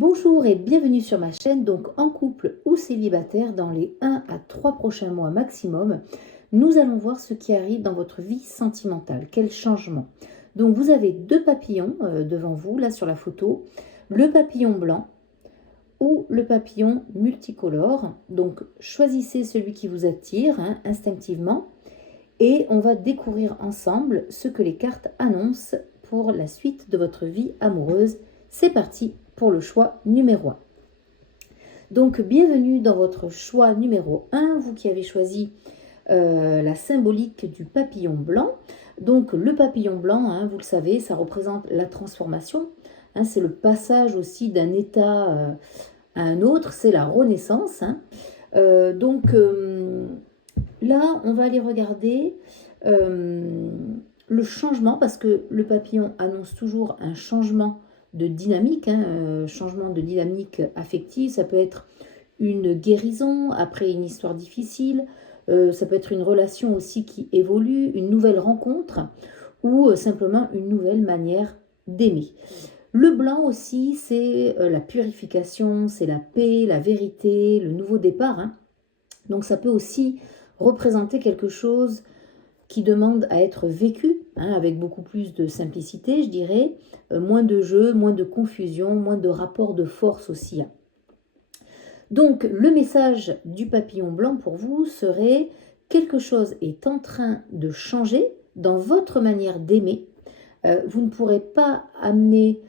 Bonjour et bienvenue sur ma chaîne, donc en couple ou célibataire, dans les 1 à 3 prochains mois maximum, nous allons voir ce qui arrive dans votre vie sentimentale, quel changement. Donc vous avez deux papillons devant vous, là sur la photo, le papillon blanc ou le papillon multicolore. Donc choisissez celui qui vous attire instinctivement et on va découvrir ensemble ce que les cartes annoncent pour la suite de votre vie amoureuse. C'est parti pour le choix numéro 1. Donc, bienvenue dans votre choix numéro 1, vous qui avez choisi la symbolique du papillon blanc. Donc, le papillon blanc, vous le savez, ça représente la transformation. C'est le passage aussi d'un état à un autre, c'est la renaissance. Là, on va aller regarder le changement, parce que le papillon annonce toujours un changement de dynamique, changement de dynamique affective. Ça peut être une guérison après une histoire difficile, ça peut être une relation aussi qui évolue, une nouvelle rencontre ou simplement une nouvelle manière d'aimer. Le blanc aussi, c'est la purification, c'est la paix, la vérité, le nouveau départ. Donc ça peut aussi représenter quelque chose qui demande à être vécu avec beaucoup plus de simplicité, je dirais, moins de jeu, moins de confusion, moins de rapport de force aussi. Donc le message du papillon blanc pour vous serait: quelque chose est en train de changer dans votre manière d'aimer. Vous ne pourrez pas amener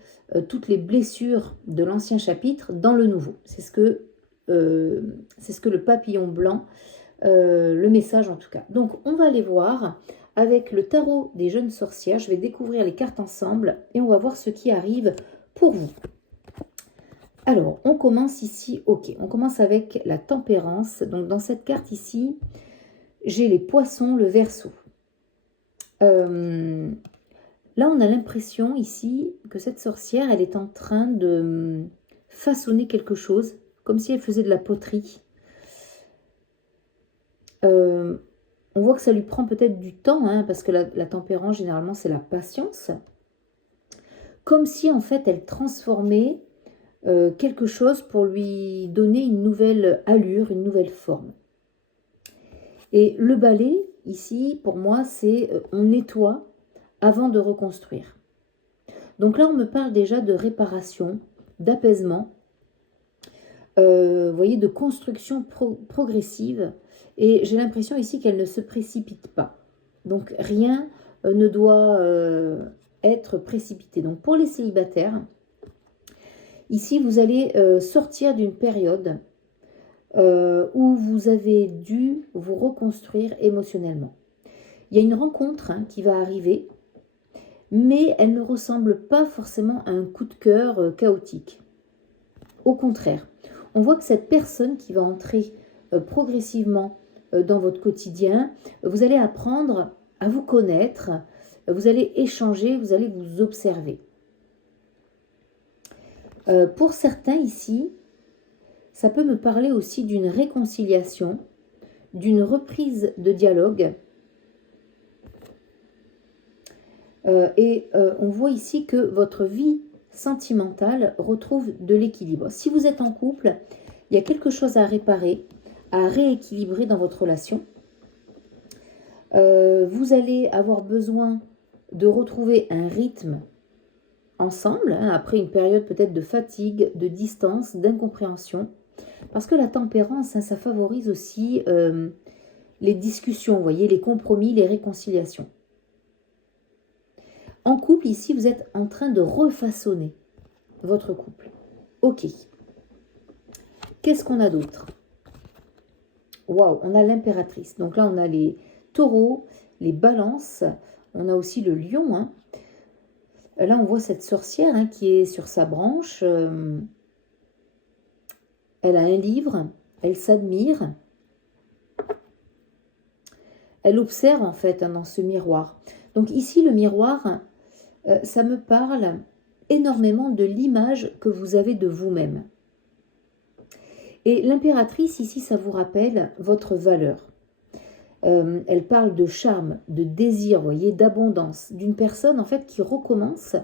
toutes les blessures de l'ancien chapitre dans le nouveau. C'est ce que le papillon blanc, le message en tout cas. Donc on va aller voir avec le tarot des jeunes sorcières. Je vais découvrir les cartes ensemble et on va voir ce qui arrive pour vous. Alors on commence ici, on commence avec la tempérance. Donc dans cette carte ici, j'ai les poissons, le Verseau. Là on a l'impression ici que cette sorcière, elle est en train de façonner quelque chose, comme si elle faisait de la poterie. On voit que ça lui prend peut-être du temps, parce que la tempérance, généralement, c'est la patience. Comme si, en fait, elle transformait quelque chose pour lui donner une nouvelle allure, une nouvelle forme. Et le balai, ici, pour moi, c'est on nettoie avant de reconstruire. Donc là, on me parle déjà de réparation, d'apaisement, vous voyez, de construction progressive. Et j'ai l'impression ici qu'elle ne se précipite pas. Donc rien ne doit être précipité. Donc pour les célibataires, ici vous allez sortir d'une période où vous avez dû vous reconstruire émotionnellement. Il y a une rencontre qui va arriver, mais elle ne ressemble pas forcément à un coup de cœur chaotique. Au contraire, on voit que cette personne qui va entrer progressivement dans votre quotidien, vous allez apprendre à vous connaître, vous allez échanger, vous allez vous observer. Pour certains ici, ça peut me parler aussi d'une réconciliation, d'une reprise de dialogue. On voit ici que votre vie sentimentale retrouve de l'équilibre. Si vous êtes en couple, il y a quelque chose à réparer, à rééquilibrer dans votre relation. Vous allez avoir besoin de retrouver un rythme ensemble, après une période peut-être de fatigue, de distance, d'incompréhension. Parce que la tempérance, ça favorise aussi les discussions, vous voyez, les compromis, les réconciliations. En couple, ici, vous êtes en train de refaçonner votre couple. Ok. Qu'est-ce qu'on a d'autre? Waouh, on a l'impératrice. Donc là, on a les taureaux, les balances. On a aussi le lion. Là, on voit cette sorcière qui est sur sa branche. Elle a un livre. Elle s'admire. Elle observe, en fait, dans ce miroir. Donc ici, le miroir, ça me parle énormément de l'image que vous avez de vous-même. Et l'impératrice, ici, ça vous rappelle votre valeur. Elle parle de charme, de désir, vous voyez, d'abondance, d'une personne, en fait, qui recommence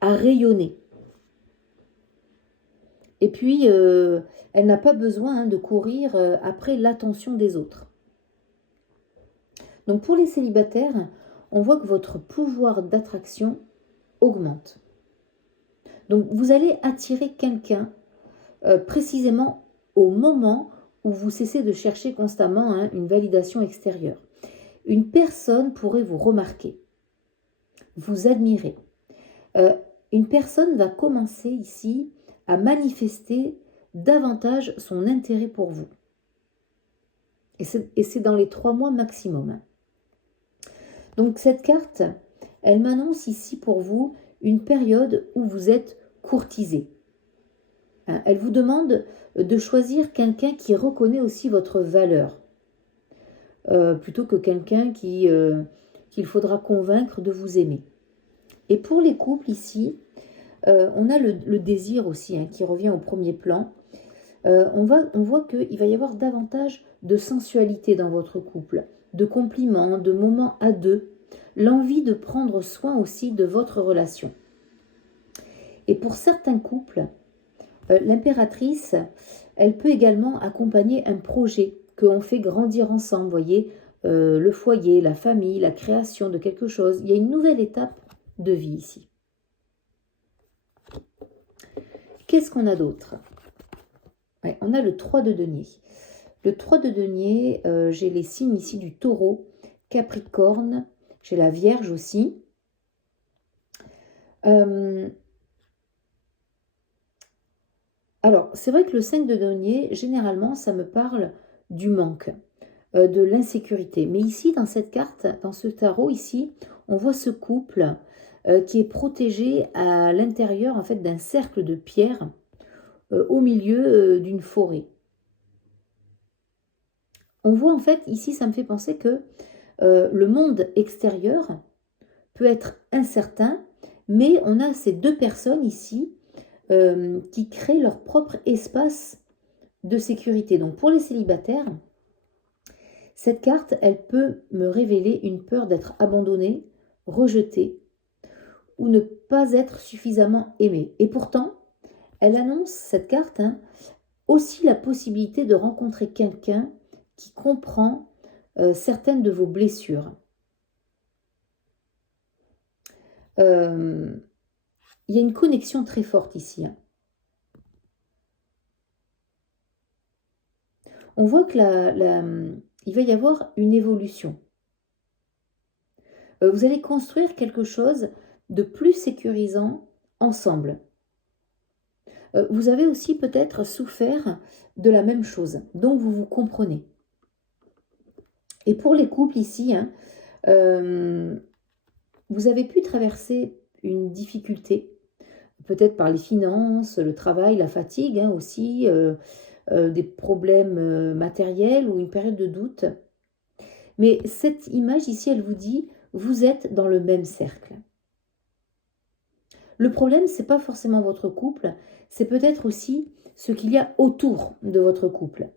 à rayonner. Et puis, elle n'a pas besoin de courir après l'attention des autres. Donc pour les célibataires, on voit que votre pouvoir d'attraction augmente. Donc vous allez attirer quelqu'un précisément au moment où vous cessez de chercher constamment une validation extérieure. Une personne pourrait vous remarquer, vous admirer. Une personne va commencer ici à manifester davantage son intérêt pour vous. Et c'est dans les 3 mois maximum. Donc cette carte, elle m'annonce ici pour vous une période où vous êtes courtisé. Elle vous demande de choisir quelqu'un qui reconnaît aussi votre valeur, plutôt que quelqu'un qu'il faudra convaincre de vous aimer. Et pour les couples ici, on a le désir aussi qui revient au premier plan. On voit qu'il va y avoir davantage de sensualité dans votre couple, de compliments, de moments à deux, l'envie de prendre soin aussi de votre relation. Et pour certains couples, l'impératrice, elle peut également accompagner un projet qu'on fait grandir ensemble, voyez, le foyer, la famille, la création de quelque chose. Il y a une nouvelle étape de vie ici. Qu'est-ce qu'on a d'autre? Ouais, on a le 3 de denier. Le 3 de denier, j'ai les signes ici du taureau, capricorne, j'ai la vierge aussi. Alors, c'est vrai que le 5 de denier, généralement, ça me parle du manque, de l'insécurité. Mais ici, dans cette carte, dans ce tarot ici, on voit ce couple qui est protégé à l'intérieur en fait d'un cercle de pierres au milieu d'une forêt. On voit en fait, ici, ça me fait penser que le monde extérieur peut être incertain, mais on a ces deux personnes ici qui créent leur propre espace de sécurité. Donc pour les célibataires, cette carte, elle peut me révéler une peur d'être abandonné, rejeté ou ne pas être suffisamment aimé. Et pourtant, elle annonce, cette carte, aussi la possibilité de rencontrer quelqu'un qui comprend certaines de vos blessures. Il y a une connexion très forte ici. On voit que il va y avoir une évolution. Vous allez construire quelque chose de plus sécurisant ensemble. Vous avez aussi peut-être souffert de la même chose, donc vous vous comprenez. Et pour les couples ici, vous avez pu traverser une difficulté, peut-être par les finances, le travail, la fatigue aussi, des problèmes matériels ou une période de doute. Mais cette image ici, elle vous dit, vous êtes dans le même cercle. Le problème, ce n'est pas forcément votre couple, c'est peut-être aussi ce qu'il y a autour de votre couple.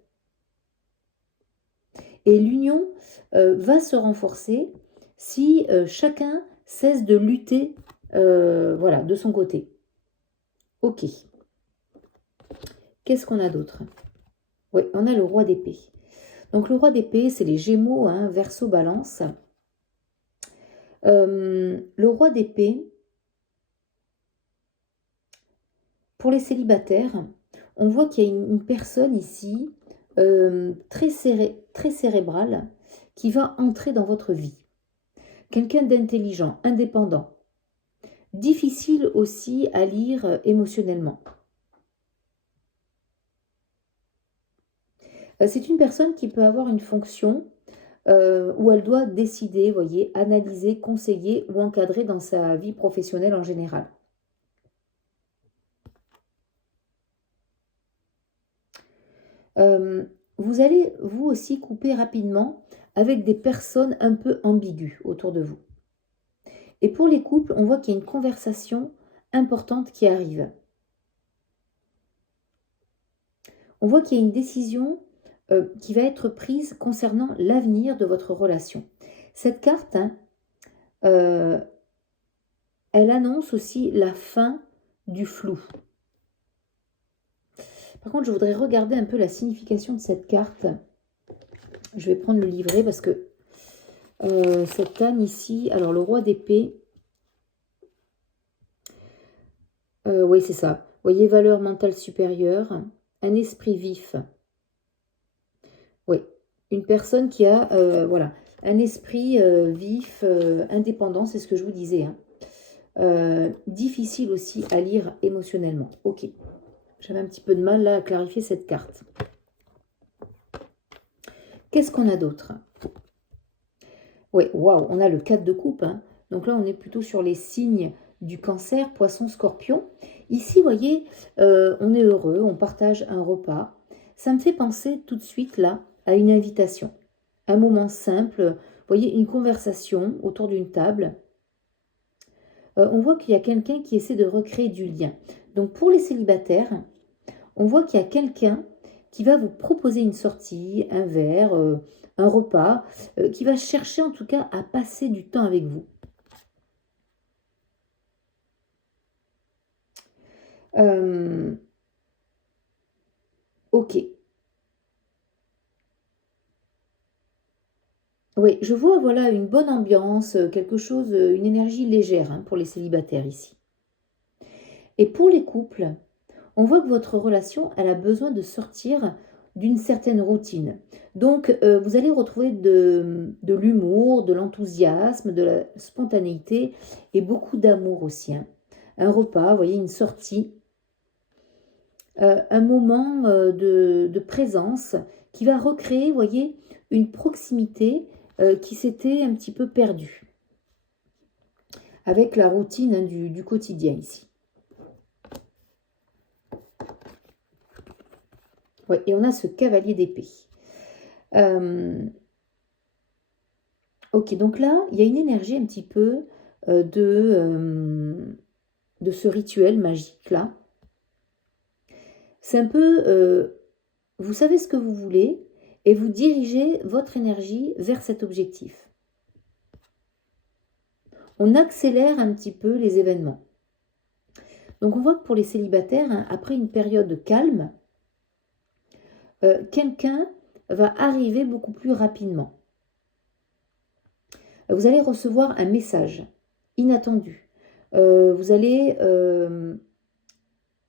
Et l'union va se renforcer si chacun cesse de lutter voilà, de son côté. Ok. Qu'est-ce qu'on a d'autre? Oui, on a le roi d'épée. Donc le roi d'épée, c'est les Gémeaux, Verseau, Balance. Le roi d'épée, pour les célibataires, on voit qu'il y a une personne ici très cérébrale qui va entrer dans votre vie. Quelqu'un d'intelligent, indépendant, difficile aussi à lire émotionnellement. C'est une personne qui peut avoir une fonction où elle doit décider, voyez, analyser, conseiller ou encadrer dans sa vie professionnelle en général. Vous allez, vous aussi, couper rapidement avec des personnes un peu ambiguës autour de vous. Et pour les couples, on voit qu'il y a une conversation importante qui arrive. On voit qu'il y a une décision qui va être prise concernant l'avenir de votre relation. Cette carte, elle annonce aussi la fin du flou. Par contre, je voudrais regarder un peu la signification de cette carte. Je vais prendre le livret parce que cette âne ici, alors le roi d'épée, oui c'est ça. Vous voyez, valeur mentale supérieure, un esprit vif. Oui, une personne qui a, voilà, un esprit vif, indépendant, c'est ce que je vous disais. Hein. Difficile aussi à lire émotionnellement. Ok, j'avais un petit peu de mal là à clarifier cette carte. Qu'est-ce qu'on a d'autre? Oui, waouh, on a le 4 de coupe. Hein. Donc là, on est plutôt sur les signes du cancer, poisson, scorpion. Ici, vous voyez, on est heureux, on partage un repas. Ça me fait penser tout de suite là à une invitation. Un moment simple, vous voyez, une conversation autour d'une table. On voit qu'il y a quelqu'un qui essaie de recréer du lien. Donc pour les célibataires, on voit qu'il y a quelqu'un qui va vous proposer une sortie, un verre, un repas, qui va chercher en tout cas à passer du temps avec vous. Ok. Oui, je vois, voilà, une bonne ambiance, quelque chose, une énergie légère hein, pour les célibataires ici. Et pour les couples, on voit que votre relation, elle a besoin de sortir d'une certaine routine. Donc, vous allez retrouver de l'humour, de l'enthousiasme, de la spontanéité et beaucoup d'amour aussi. Hein. Un repas, vous voyez, une sortie, un moment de présence qui va recréer, vous voyez, une proximité qui s'était un petit peu perdue avec la routine hein, du quotidien ici. Ouais, et on a ce cavalier d'épée. Ok, donc là, il y a une énergie un petit peu de ce rituel magique-là. C'est un peu, vous savez ce que vous voulez et vous dirigez votre énergie vers cet objectif. On accélère un petit peu les événements. Donc on voit que pour les célibataires, hein, après une période de calme, quelqu'un va arriver beaucoup plus rapidement. Vous allez recevoir un message inattendu. Vous allez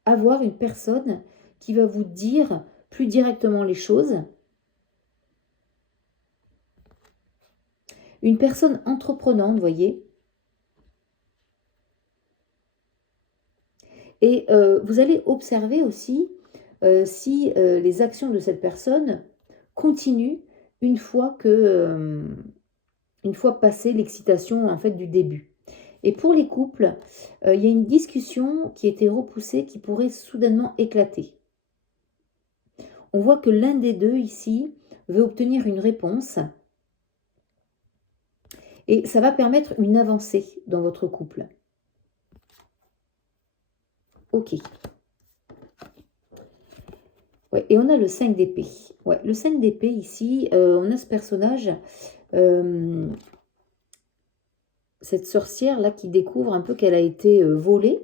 avoir une personne qui va vous dire plus directement les choses. Une personne entreprenante, vous voyez. Et vous allez observer aussi si les actions de cette personne continuent une fois passée l'excitation en fait du début. Et pour les couples, il y a une discussion qui était repoussée qui pourrait soudainement éclater. On voit que l'un des deux ici veut obtenir une réponse et ça va permettre une avancée dans votre couple. Ok. Ouais, et on a le 5 d'épée. Ouais, le 5 d'épée ici, on a ce personnage, cette sorcière là qui découvre un peu qu'elle a été volée.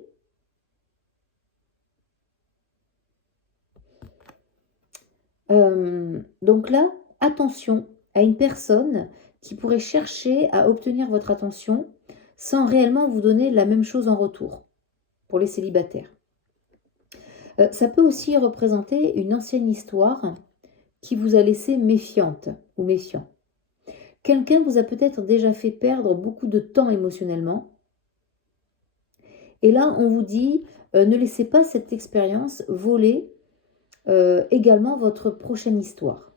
Donc là, attention à une personne qui pourrait chercher à obtenir votre attention sans réellement vous donner la même chose en retour pour les célibataires. Ça peut aussi représenter une ancienne histoire qui vous a laissé méfiante ou méfiant. Quelqu'un vous a peut-être déjà fait perdre beaucoup de temps émotionnellement. Et là, on vous dit, ne laissez pas cette expérience voler également votre prochaine histoire.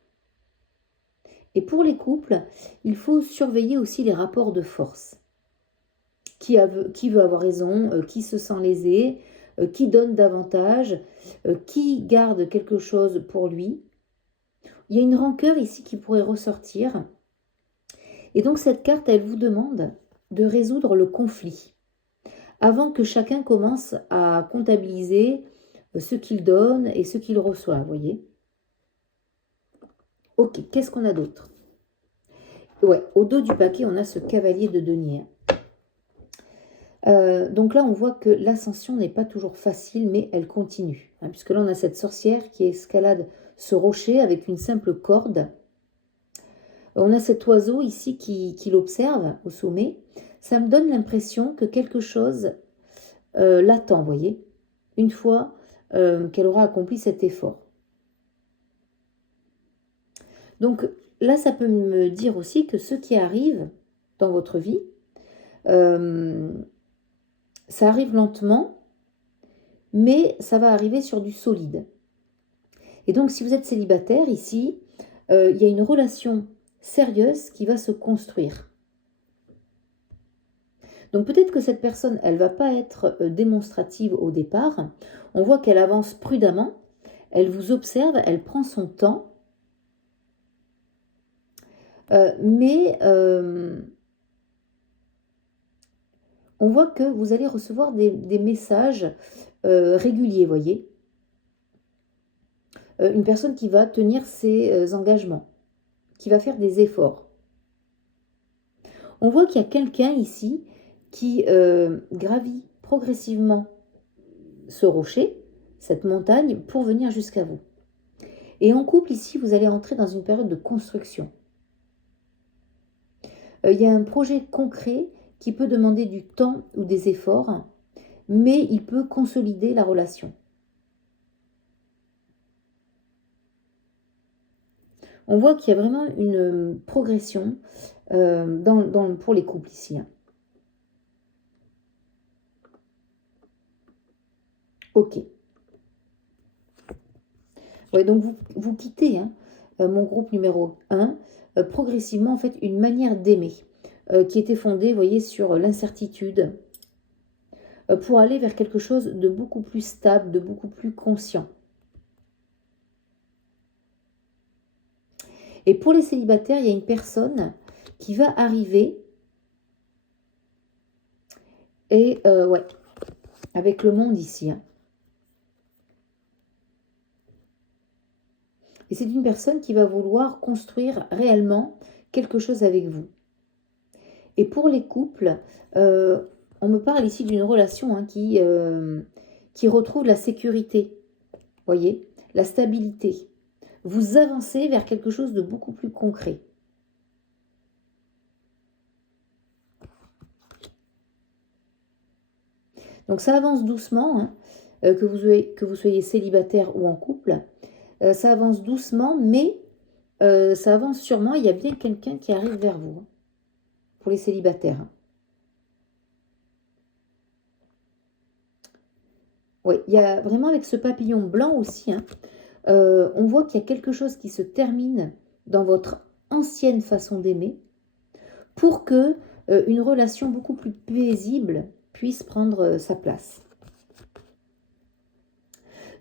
Et pour les couples, il faut surveiller aussi les rapports de force. Qui veut avoir raison, qui se sent lésé, qui donne davantage, qui garde quelque chose pour lui. Il y a une rancœur ici qui pourrait ressortir. Et donc cette carte, elle vous demande de résoudre le conflit avant que chacun commence à comptabiliser ce qu'il donne et ce qu'il reçoit, vous voyez. Ok, qu'est-ce qu'on a d'autre? Ouais, au dos du paquet, on a ce cavalier de denier. Donc là, on voit que l'ascension n'est pas toujours facile, mais elle continue. Hein, puisque là, on a cette sorcière qui escalade ce rocher avec une simple corde. On a cet oiseau ici qui l'observe au sommet. Ça me donne l'impression que quelque chose l'attend, vous voyez, une fois qu'elle aura accompli cet effort. Donc là, ça peut me dire aussi que ce qui arrive dans votre vie, ça arrive lentement, mais ça va arriver sur du solide. Et donc, si vous êtes célibataire ici, il y a une relation sérieuse qui va se construire. Donc peut-être que cette personne, elle ne va pas être démonstrative au départ. On voit qu'elle avance prudemment, elle vous observe, elle prend son temps. Mais on voit que vous allez recevoir des messages réguliers, voyez. Une personne qui va tenir ses engagements, qui va faire des efforts. On voit qu'il y a quelqu'un ici qui gravit progressivement ce rocher, cette montagne, pour venir jusqu'à vous. Et en couple, ici, vous allez entrer dans une période de construction. Il y a un projet concret qui peut demander du temps ou des efforts, mais il peut consolider la relation. On voit qu'il y a vraiment une progression pour les couples ici. Ok. Ouais, donc vous quittez mon groupe numéro 1, progressivement en fait une manière d'aimer qui était fondée, vous voyez, sur l'incertitude pour aller vers quelque chose de beaucoup plus stable, de beaucoup plus conscient. Et pour les célibataires, il y a une personne qui va arriver et ouais, avec le monde ici. Et c'est une personne qui va vouloir construire réellement quelque chose avec vous. Et pour les couples, on me parle ici d'une relation qui retrouve la sécurité, voyez, la stabilité. Vous avancez vers quelque chose de beaucoup plus concret. Donc ça avance doucement, que vous soyez célibataire ou en couple. Ça avance doucement, mais ça avance sûrement. Il y a bien quelqu'un qui arrive vers vous, pour les célibataires. Oui, il y a vraiment avec ce papillon blanc aussi, on voit qu'il y a quelque chose qui se termine dans votre ancienne façon d'aimer pour que une relation beaucoup plus paisible puisse prendre sa place.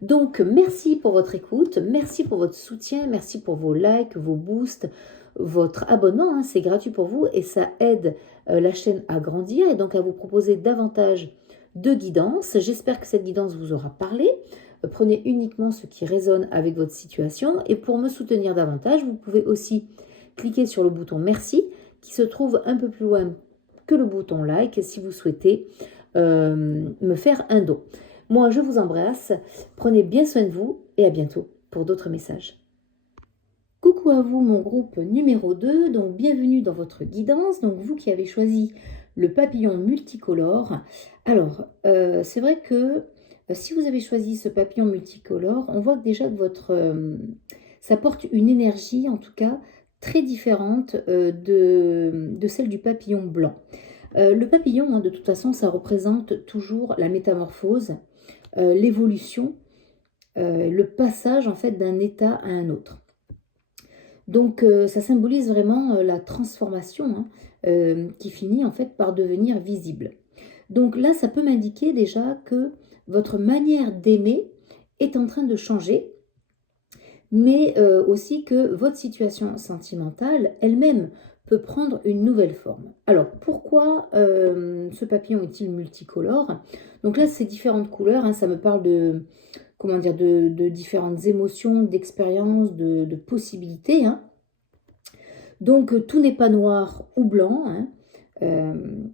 Donc, merci pour votre écoute, merci pour votre soutien, merci pour vos likes, vos boosts, votre abonnement, c'est gratuit pour vous et ça aide la chaîne à grandir et donc à vous proposer davantage de guidance. J'espère que cette guidance vous aura parlé. Prenez uniquement ce qui résonne avec votre situation et pour me soutenir davantage, vous pouvez aussi cliquer sur le bouton merci qui se trouve un peu plus loin que le bouton like si vous souhaitez me faire un don. Moi, je vous embrasse, prenez bien soin de vous et à bientôt pour d'autres messages. Coucou à vous, mon groupe numéro 2, donc bienvenue dans votre guidance, donc vous qui avez choisi le papillon multicolore. Alors, c'est vrai que si vous avez choisi ce papillon multicolore, on voit que déjà que ça porte une énergie, en tout cas, très différente de celle du papillon blanc. Le papillon, de toute façon, ça représente toujours la métamorphose, l'évolution, le passage en fait d'un état à un autre. Donc ça symbolise vraiment la transformation qui finit en fait par devenir visible. Donc là, ça peut m'indiquer déjà que votre manière d'aimer est en train de changer, mais aussi que votre situation sentimentale elle-même peut prendre une nouvelle forme. Alors, pourquoi ce papillon est-il multicolore? Donc là, c'est différentes couleurs, ça me parle de, comment dire, de différentes émotions, d'expériences, de possibilités. Donc, tout n'est pas noir ou blanc.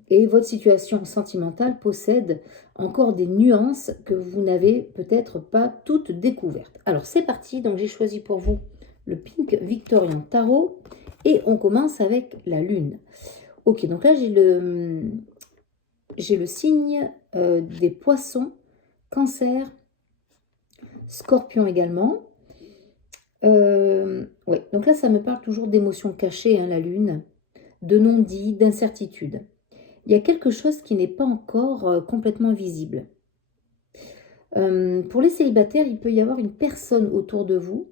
Et votre situation sentimentale possède encore des nuances que vous n'avez peut-être pas toutes découvertes. Alors c'est parti, donc j'ai choisi pour vous le Pink Victorian Tarot et on commence avec la Lune. Ok, donc là j'ai le signe des Poissons, Cancer, Scorpion également. Ouais, donc là ça me parle toujours d'émotions cachées, hein, la Lune, de non-dits, d'incertitudes. Il y a quelque chose qui n'est pas encore complètement visible. Pour les célibataires, il peut y avoir une personne autour de vous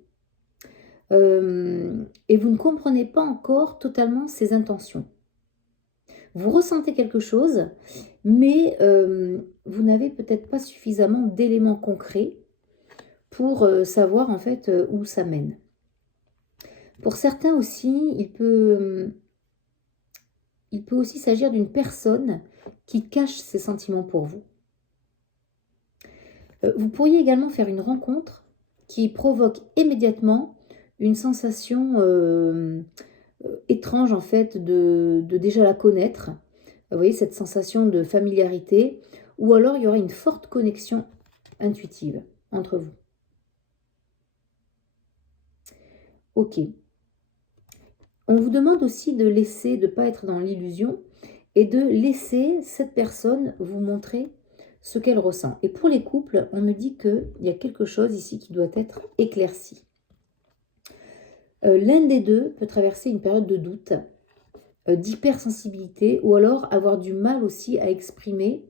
et vous ne comprenez pas encore totalement ses intentions. Vous ressentez quelque chose, mais vous n'avez peut-être pas suffisamment d'éléments concrets pour savoir en fait où ça mène. Pour certains aussi, il peut aussi s'agir d'une personne qui cache ses sentiments pour vous. Vous pourriez également faire une rencontre qui provoque immédiatement une sensation étrange en fait de déjà la connaître. Vous voyez, cette sensation de familiarité, ou alors il y aura une forte connexion intuitive entre vous. Ok. On vous demande aussi de ne pas être dans l'illusion et de laisser cette personne vous montrer ce qu'elle ressent. Et pour les couples, on me dit qu'il y a quelque chose ici qui doit être éclairci. L'un des deux peut traverser une période de doute, d'hypersensibilité, ou alors avoir du mal aussi à exprimer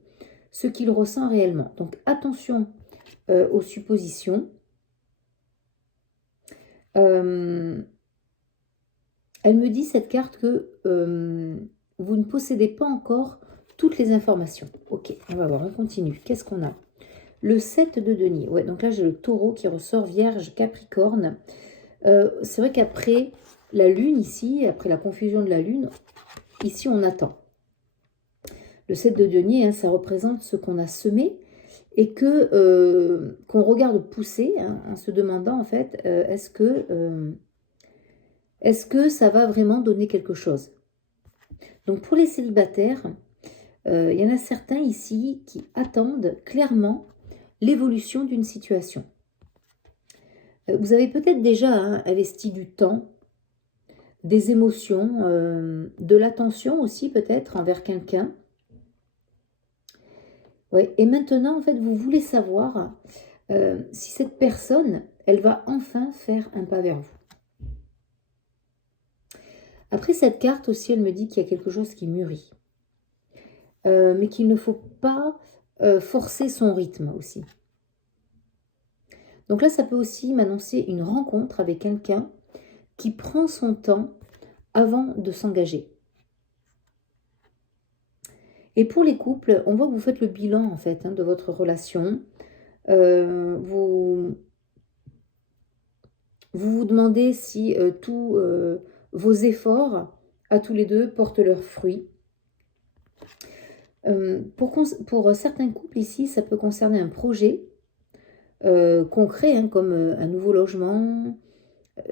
ce qu'il ressent réellement. Donc attention aux suppositions. Elle me dit, cette carte, que vous ne possédez pas encore toutes les informations. Ok, on va voir, on continue. Qu'est-ce qu'on a? Le 7 de denier. Ouais, donc là, j'ai le taureau qui ressort, Vierge, Capricorne. C'est vrai qu'après la Lune, ici, après la confusion de la Lune, ici, on attend. Le 7 de denier, hein, ça représente ce qu'on a semé et qu'on regarde pousser, hein, en se demandant, en fait, est-ce que ça va vraiment donner quelque chose? Donc pour les célibataires, il y en a certains ici qui attendent clairement l'évolution d'une situation. Vous avez peut-être déjà investi du temps, des émotions, de l'attention aussi peut-être envers quelqu'un. Ouais, et maintenant, en fait, vous voulez savoir si cette personne, elle va enfin faire un pas vers vous. Après cette carte aussi, elle me dit qu'il y a quelque chose qui mûrit. Mais qu'il ne faut pas forcer son rythme aussi. Donc là, ça peut aussi m'annoncer une rencontre avec quelqu'un qui prend son temps avant de s'engager. Et pour les couples, on voit que vous faites le bilan en fait, hein, de votre relation. Vous vous demandez si tous vos efforts à tous les deux portent leurs fruits. Pour certains couples ici, ça peut concerner un projet concret, hein, comme un nouveau logement,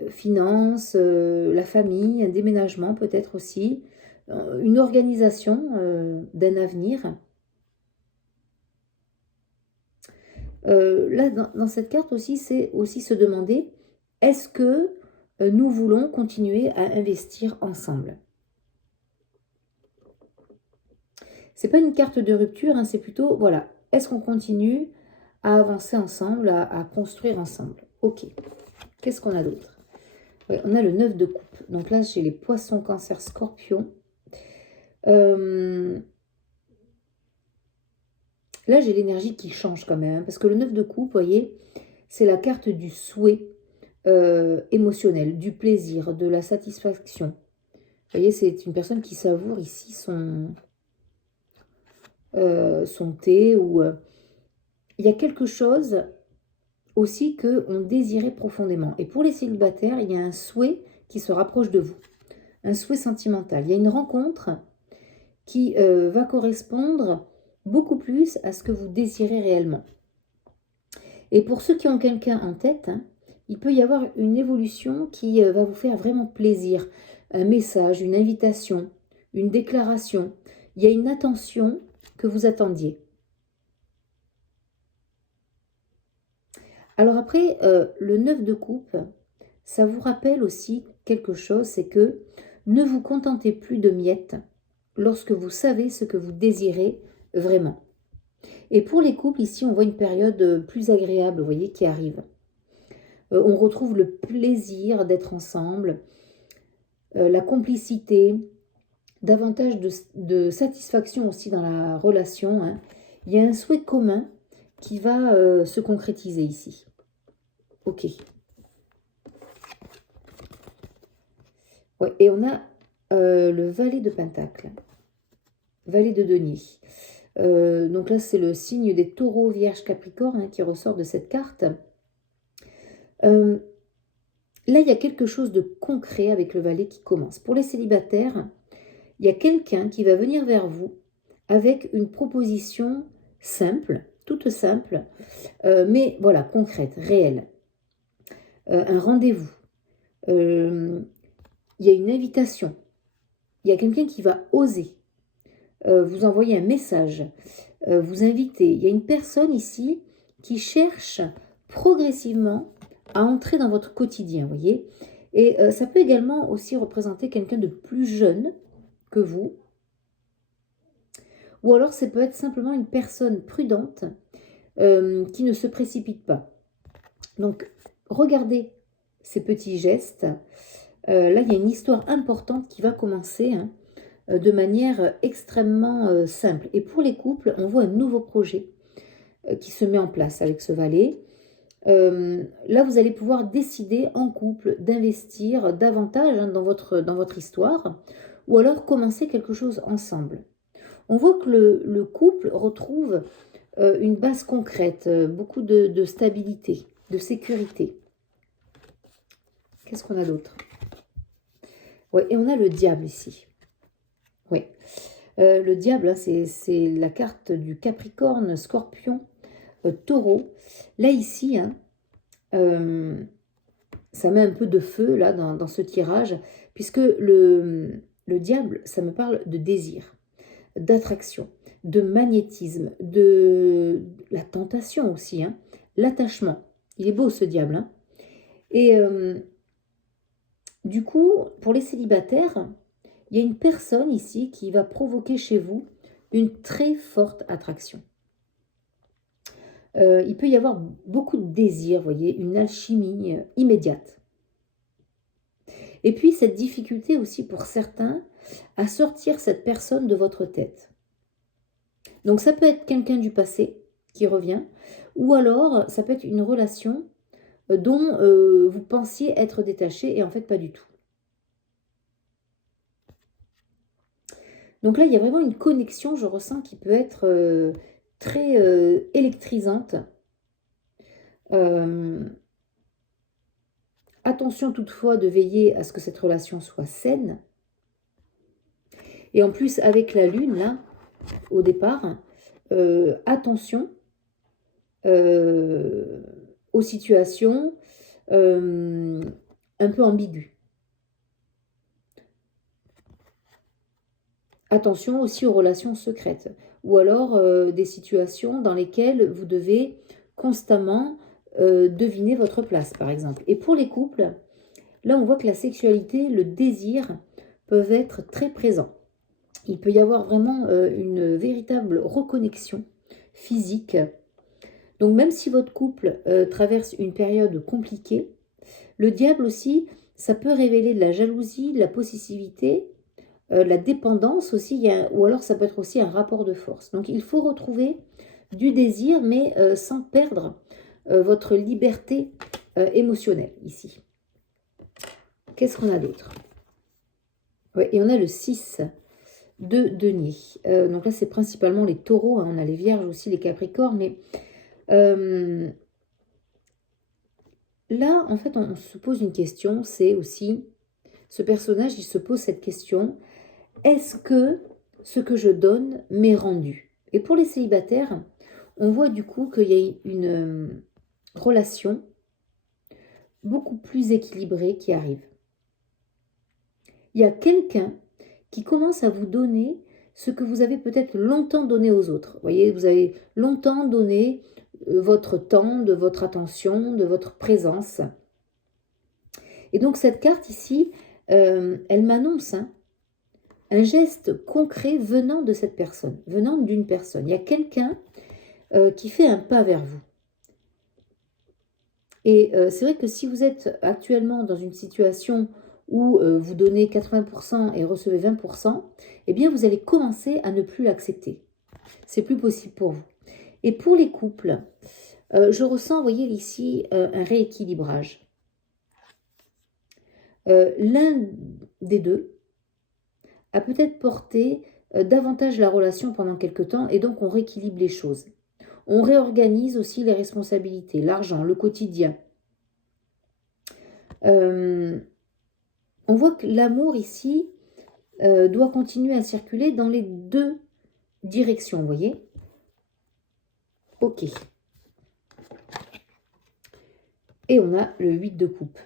finances, la famille, un déménagement peut-être aussi, une organisation d'un avenir. Là, dans cette carte aussi, c'est aussi se demander, est-ce que nous voulons continuer à investir ensemble? C'est pas une carte de rupture, hein, c'est plutôt, voilà, est-ce qu'on continue à avancer ensemble, à construire ensemble? Ok, qu'est-ce qu'on a d'autre? Ouais, on a le 9 de coupe. Donc là, j'ai les Poissons, Cancer, Scorpion. Là, j'ai l'énergie qui change quand même, hein, parce que le 9 de coupe, vous voyez, c'est la carte du souhait émotionnel, du plaisir, de la satisfaction. Vous voyez, c'est une personne qui savoure ici son thé, ou il y a quelque chose aussi qu'on désirait profondément. Et pour les célibataires, il y a un souhait qui se rapproche de vous, un souhait sentimental. Il y a une rencontre qui va correspondre beaucoup plus à ce que vous désirez réellement. Et pour ceux qui ont quelqu'un en tête, hein, il peut y avoir une évolution qui va vous faire vraiment plaisir. Un message, une invitation, une déclaration. il y a une attention que vous attendiez. Alors après, le 9 de coupe, ça vous rappelle aussi quelque chose, c'est que ne vous contentez plus de miettes lorsque vous savez ce que vous désirez vraiment. Et pour les couples, ici, on voit une période plus agréable, vous voyez, qui arrive. On retrouve le plaisir d'être ensemble, la complicité, davantage de satisfaction aussi dans la relation. Hein. Il y a un souhait commun qui va se concrétiser ici. Ok. Ouais, et on a le valet de Pentacle, valet de denier. Donc là, c'est le signe des taureaux, vierge, capricorne hein, qui ressort de cette carte. Là, il y a quelque chose de concret avec le valet qui commence. Pour les célibataires, il y a quelqu'un qui va venir vers vous avec une proposition simple, toute simple, mais voilà, concrète, réelle. Un rendez-vous. Il y a une invitation. Il y a quelqu'un qui va oser vous envoyer un message, vous inviter. Il y a une personne ici qui cherche progressivement à entrer dans votre quotidien, vous voyez. Et ça peut également aussi représenter quelqu'un de plus jeune que vous. Ou alors ça peut être simplement une personne prudente qui ne se précipite pas. Donc, regardez ces petits gestes. Là, il y a une histoire importante qui va commencer hein, de manière extrêmement simple. Et pour les couples, on voit un nouveau projet qui se met en place avec ce valet. Là, vous allez pouvoir décider en couple d'investir davantage hein, dans votre histoire ou alors commencer quelque chose ensemble. On voit que le couple retrouve une base concrète, beaucoup de stabilité, de sécurité. Qu'est-ce qu'on a d'autre? Ouais, et on a le diable ici. Oui. Le diable, hein, c'est la carte du Capricorne, Scorpion, Taureau. Là, ici, hein, ça met un peu de feu là dans ce tirage, puisque le diable, ça me parle de désir, d'attraction, de magnétisme, de la tentation aussi, hein, l'attachement. Il est beau ce diable. Hein. Et du coup, pour les célibataires, il y a une personne ici qui va provoquer chez vous une très forte attraction. Il peut y avoir beaucoup de désir, vous voyez, une alchimie immédiate. Et puis cette difficulté aussi pour certains à sortir cette personne de votre tête. Donc ça peut être quelqu'un du passé qui revient, ou alors ça peut être une relation dont vous pensiez être détaché et en fait pas du tout. Donc là, il y a vraiment une connexion, je ressens, qui peut être très électrisante. Attention toutefois de veiller à ce que cette relation soit saine. Et en plus, avec la lune, là, au départ, attention aux situations un peu ambiguës. Attention aussi aux relations secrètes ou alors des situations dans lesquelles vous devez constamment deviner votre place, par exemple. Et pour les couples, là, on voit que la sexualité, le désir peuvent être très présents. Il peut y avoir vraiment une véritable reconnexion physique. Donc, même si votre couple traverse une période compliquée, le diable aussi, ça peut révéler de la jalousie, de la possessivité, la dépendance aussi, ou alors ça peut être aussi un rapport de force. Donc il faut retrouver du désir, mais sans perdre votre liberté émotionnelle ici. Qu'est-ce qu'on a d'autre? Ouais, et on a le 6 de denier. Donc là, c'est principalement les taureaux, hein, on a les vierges aussi, les capricornes, mais là, en fait, on se pose une question, c'est aussi, ce personnage, il se pose cette question, est-ce que ce que je donne m'est rendu? Et pour les célibataires, on voit du coup qu'il y a une relation beaucoup plus équilibrée qui arrive. Il y a quelqu'un qui commence à vous donner ce que vous avez peut-être longtemps donné aux autres. Vous voyez, vous avez longtemps donné votre temps, de votre attention, de votre présence. Et donc cette carte ici, elle m'annonce un geste concret venant de cette personne, venant d'une personne. Il y a quelqu'un qui fait un pas vers vous. Et c'est vrai que si vous êtes actuellement dans une situation où vous donnez 80% et recevez 20%, eh bien vous allez commencer à ne plus l'accepter. C'est plus possible pour vous. Et pour les couples, je ressens, vous voyez ici, un rééquilibrage. L'un des deux a peut-être porté davantage la relation pendant quelque temps et donc on rééquilibre les choses. On réorganise aussi les responsabilités, l'argent, le quotidien. On voit que l'amour ici doit continuer à circuler dans les deux directions, vous voyez. Ok. Et on a le 8 de coupe.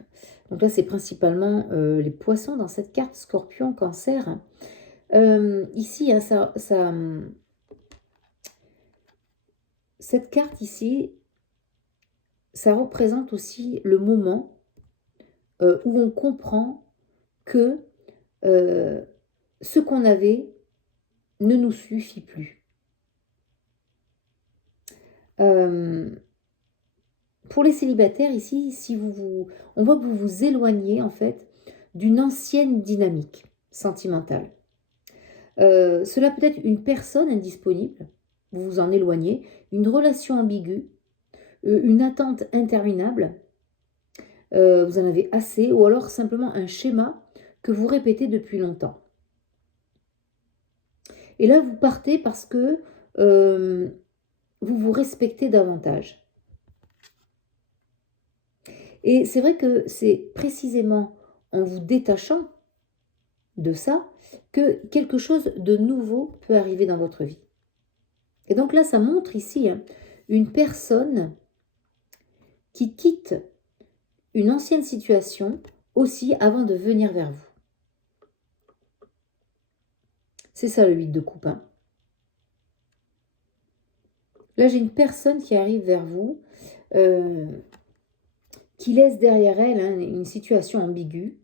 Donc là, c'est principalement les poissons dans cette carte, scorpion, cancer. Ici, cette carte ici, ça représente aussi le moment où on comprend que ce qu'on avait ne nous suffit plus. Pour les célibataires ici, on voit que vous vous éloignez en fait d'une ancienne dynamique sentimentale. Cela peut être une personne indisponible, vous vous en éloignez, une relation ambiguë, une attente interminable, vous en avez assez, ou alors simplement un schéma que vous répétez depuis longtemps. Et là, vous partez parce que vous vous respectez davantage. Et c'est vrai que c'est précisément en vous détachant de ça que quelque chose de nouveau peut arriver dans votre vie. Et donc là, ça montre ici une personne qui quitte une ancienne situation aussi avant de venir vers vous. C'est ça le 8 de coupe. Là, j'ai une personne qui arrive vers vous, qui laisse derrière elle une situation ambiguë.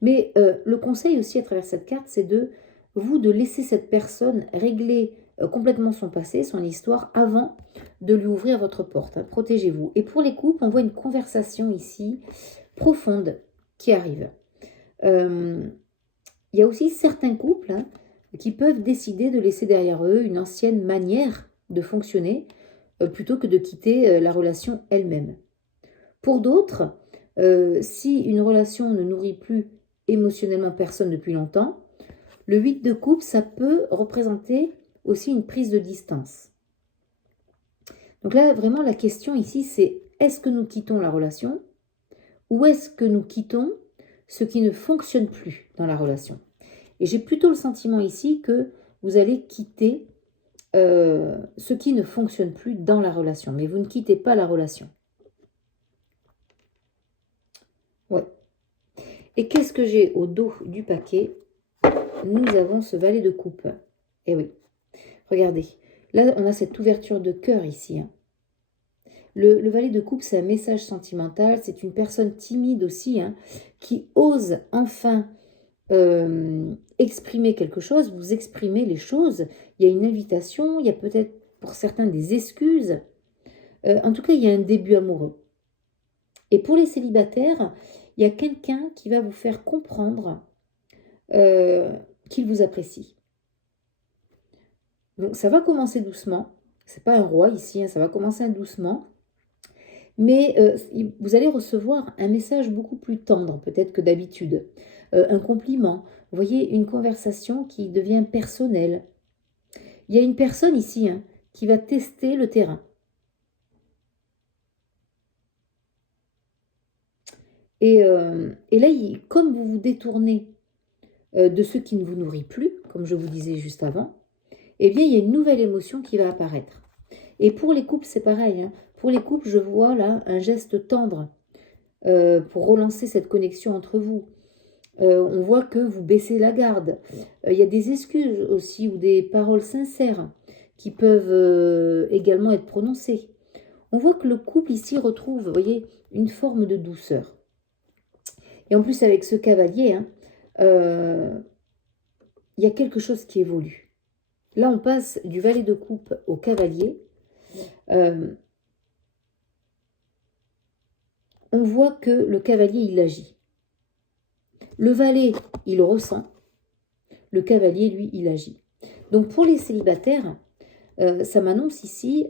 Mais le conseil aussi à travers cette carte, c'est de laisser cette personne régler complètement son passé, son histoire, avant de lui ouvrir votre porte. Protégez-vous. Et pour les couples, on voit une conversation ici profonde qui arrive. Il y a aussi certains couples qui peuvent décider de laisser derrière eux une ancienne manière de fonctionner plutôt que de quitter la relation elle-même. Pour d'autres, si une relation ne nourrit plus émotionnellement personne depuis longtemps, le 8 de coupe, ça peut représenter aussi une prise de distance. Donc là, vraiment, la question ici, c'est est-ce que nous quittons la relation ou est-ce que nous quittons ce qui ne fonctionne plus dans la relation? Et j'ai plutôt le sentiment ici que vous allez quitter ce qui ne fonctionne plus dans la relation. Mais vous ne quittez pas la relation. Ouais. Et qu'est-ce que j'ai au dos du paquet? Nous avons ce valet de coupe. Eh oui. Regardez. Là, on a cette ouverture de cœur ici. Le valet de coupe, c'est un message sentimental. C'est une personne timide aussi, qui ose enfin exprimer quelque chose. Vous exprimez les choses. Il y a une invitation. Il y a peut-être pour certains des excuses. En tout cas, il y a un début amoureux. Et pour les célibataires, il y a quelqu'un qui va vous faire comprendre qu'il vous apprécie. Donc ça va commencer doucement. C'est pas un roi ici, ça va commencer doucement. Mais vous allez recevoir un message beaucoup plus tendre peut-être que d'habitude. Un compliment. Vous voyez, une conversation qui devient personnelle. Il y a une personne ici qui va tester le terrain. Et là, comme vous vous détournez de ce qui ne vous nourrit plus, comme je vous disais juste avant, eh bien, il y a une nouvelle émotion qui va apparaître. Et pour les couples, c'est pareil. Pour les couples, je vois là un geste tendre pour relancer cette connexion entre vous. On voit que vous baissez la garde. Il y a des excuses aussi ou des paroles sincères qui peuvent également être prononcées. On voit que le couple ici retrouve, vous voyez, une forme de douceur. Et en plus, avec ce cavalier, hein, il y a quelque chose qui évolue. Là, on passe du valet de coupe au cavalier. On voit que le cavalier, il agit. Le valet, il ressent. Le cavalier, lui, il agit. Donc, pour les célibataires, ça m'annonce ici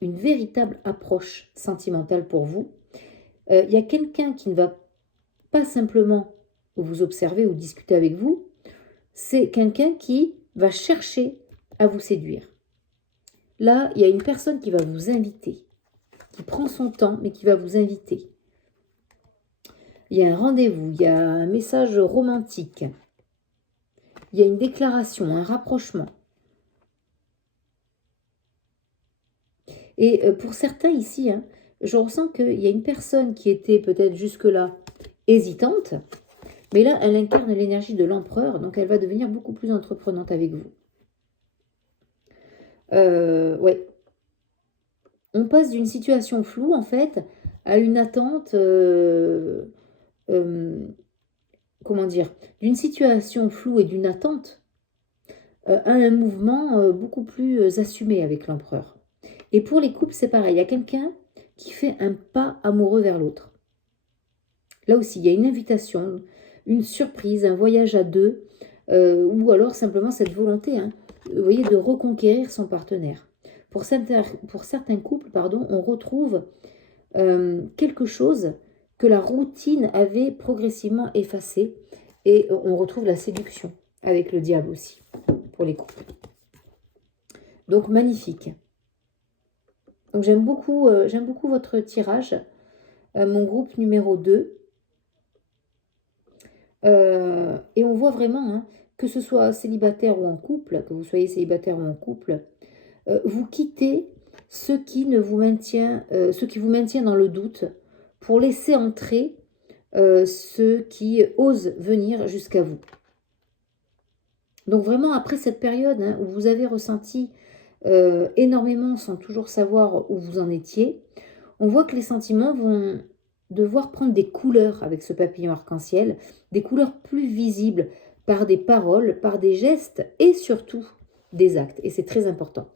une véritable approche sentimentale pour vous. Il y a quelqu'un qui ne va pas simplement vous observer ou discuter avec vous, c'est quelqu'un qui va chercher à vous séduire. Là, il y a une personne qui va vous inviter, qui prend son temps, mais qui va vous inviter. Il y a un rendez-vous, il y a un message romantique, il y a une déclaration, un rapprochement. Et pour certains ici, hein, je ressens qu'il y a une personne qui était peut-être jusque-là hésitante, mais là, elle incarne l'énergie de l'empereur, donc elle va devenir beaucoup plus entreprenante avec vous. Ouais. On passe d'une situation floue, en fait, à une attente, comment dire, d'une situation floue et d'une attente à un mouvement beaucoup plus assumé avec l'empereur. Et pour les couples, c'est pareil, il y a quelqu'un qui fait un pas amoureux vers l'autre. Là aussi, il y a une invitation, une surprise, un voyage à deux, ou alors simplement cette volonté, hein, vous voyez, de reconquérir son partenaire. Pour certains couples, pardon, on retrouve quelque chose que la routine avait progressivement effacé, et on retrouve la séduction avec le diable aussi, pour les couples. Donc, magnifique. Donc, j'aime beaucoup votre tirage, mon groupe numéro 2. Et on voit vraiment, hein, que ce soit célibataire ou en couple, que vous soyez célibataire ou en couple, vous quittez ce qui vous maintient dans le doute pour laisser entrer ceux qui osent venir jusqu'à vous. Donc vraiment, après cette période, hein, où vous avez ressenti énormément sans toujours savoir où vous en étiez, on voit que les sentiments vont devoir prendre des couleurs avec ce papillon arc-en-ciel, des couleurs plus visibles par des paroles, par des gestes et surtout des actes. Et c'est très important.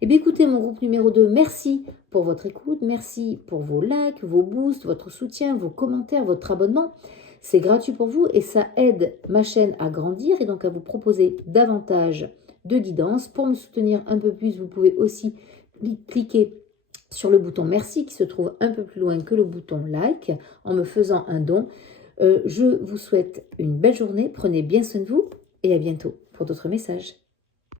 Eh bien écoutez, mon groupe numéro 2, merci pour votre écoute, merci pour vos likes, vos boosts, votre soutien, vos commentaires, votre abonnement. C'est gratuit pour vous et ça aide ma chaîne à grandir et donc à vous proposer davantage de guidance. Pour me soutenir un peu plus, vous pouvez aussi cliquer sur le bouton merci qui se trouve un peu plus loin que le bouton like en me faisant un don. Je vous souhaite une belle journée, prenez bien soin de vous et à bientôt pour d'autres messages.